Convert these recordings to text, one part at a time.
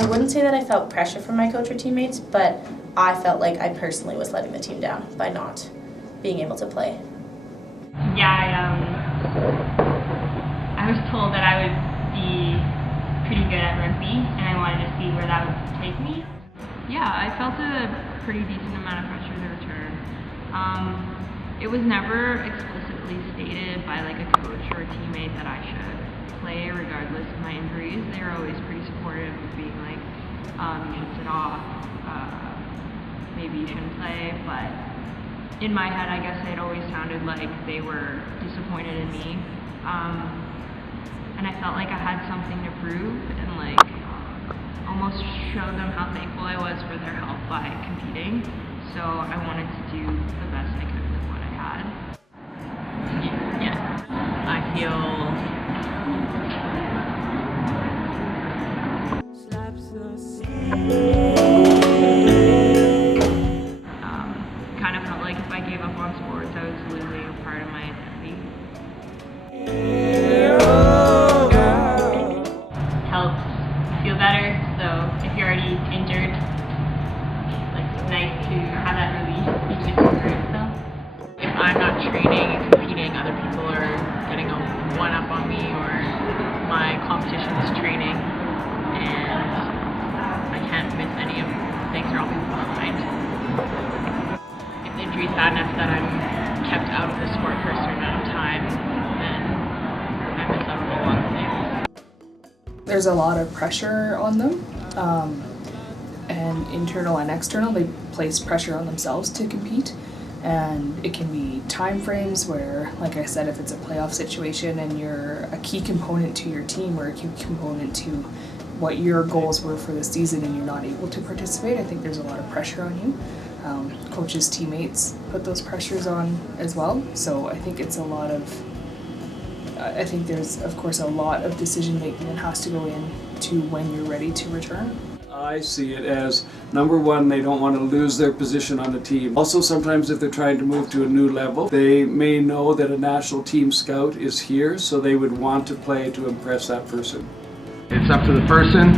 I wouldn't say that I felt pressure from my coach or teammates, but I felt like I personally was letting the team down by not being able to play. Yeah, I was told that I would be pretty good at rugby, and I wanted to see where that would take me. Yeah, I felt a pretty decent amount of pressure to return. It was never explicitly stated by like a coach or a teammate that I should play regardless of my injuries. They were always pretty supportive of being like, you should sit off, maybe you shouldn't play, but in my head I guess it always sounded like they were disappointed in me. And I felt like I had something to prove and like almost show them how thankful I was for their help by competing. So I wanted to do the best I could with what I had. Yeah, I feel kind of felt like if I gave up on sports, I was losing a part of my identity. Helps feel better, so if you're already injured, like it's nice to have that relief even if you're hurt. So if I'm not training and competing, other people are getting a one-up on me, or my competition is training and I can't miss any of things or I'll be behind. If injury is bad enough that I'm kept out of the sport for a certain amount of time, then I miss out on a lot of things. There's a lot of pressure on them, and internal and external. They place pressure on themselves to compete, and it can be time frames where, like I said, if it's a playoff situation and you're a key component to your team or a key component to what your goals were for the season and you're not able to participate, I think there's a lot of pressure on you. Coaches, teammates put those pressures on as well, so I think it's a lot of I think there's, of course, a lot of decision making that has to go into when you're ready to return. I see it as, number one, they don't want to lose their position on the team. Also, sometimes if they're trying to move to a new level, they may know that a national team scout is here, so they would want to play to impress that person. It's up to the person,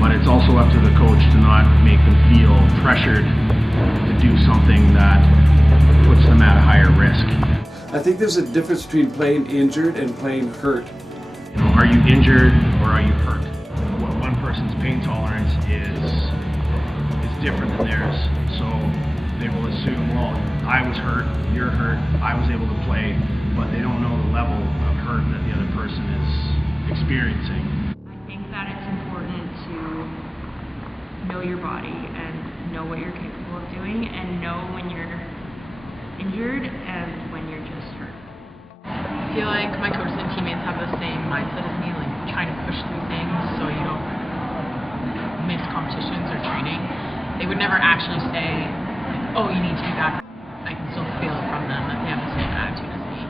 but it's also up to the coach to not make them feel pressured to do something that puts them at a higher risk. I think there's a difference between playing injured and playing hurt. You know, are you injured or are you hurt? Well, one person's pain tolerance is different than theirs, so they will assume, well, I was hurt, you're hurt, I was able to play, but they don't know the level of hurt that the other person is experiencing. I think that it's important to know your body and know what you're capable of doing and know when you're injured and when you're just hurt. I feel like my coaches and teammates have the same mindset as me, like trying to push through things so you don't miss competitions or training. They would never actually say, like, oh, you need to be back. I can still feel it from them that they have the same attitude as me.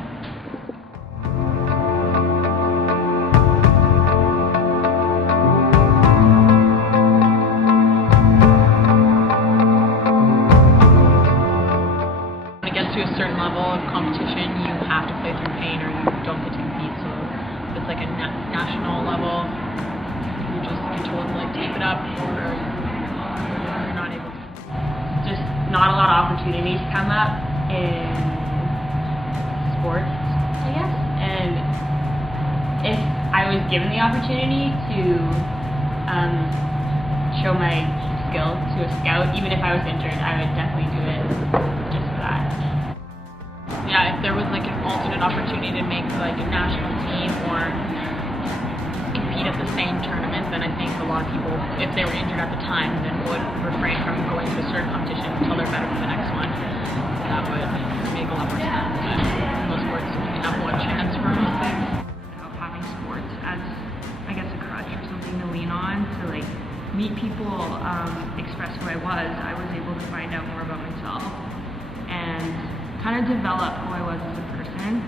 When it gets to a certain level of competition, you have to play through pain or you don't get to compete. So if it's like a national level, you're told to like tape it up or you're not able to. Just not a lot of opportunities come up in sports, I guess. And if I was given the opportunity to show my skill to a scout, even if I was injured, I would definitely do it just for that. Yeah, if there was like an alternate opportunity to make like a national team or compete at the same tournament, then I think a lot of people, if they were injured at the time, then would refrain from going to a certain competition until they're better for the next one. That would make a lot more sense. But most sports only have one chance for most things. Having sports as, I guess, a crutch or something to lean on to like meet people, express who I was able to find out more about myself and kind of develop who I was as a person,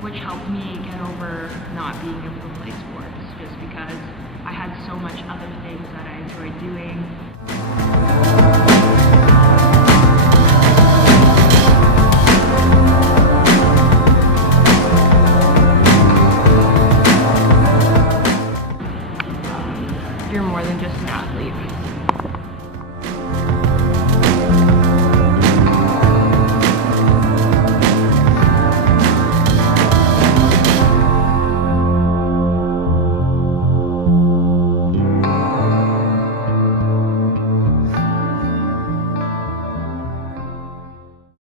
which helped me get over not being able to play sports just because I had so much other things that I enjoyed doing.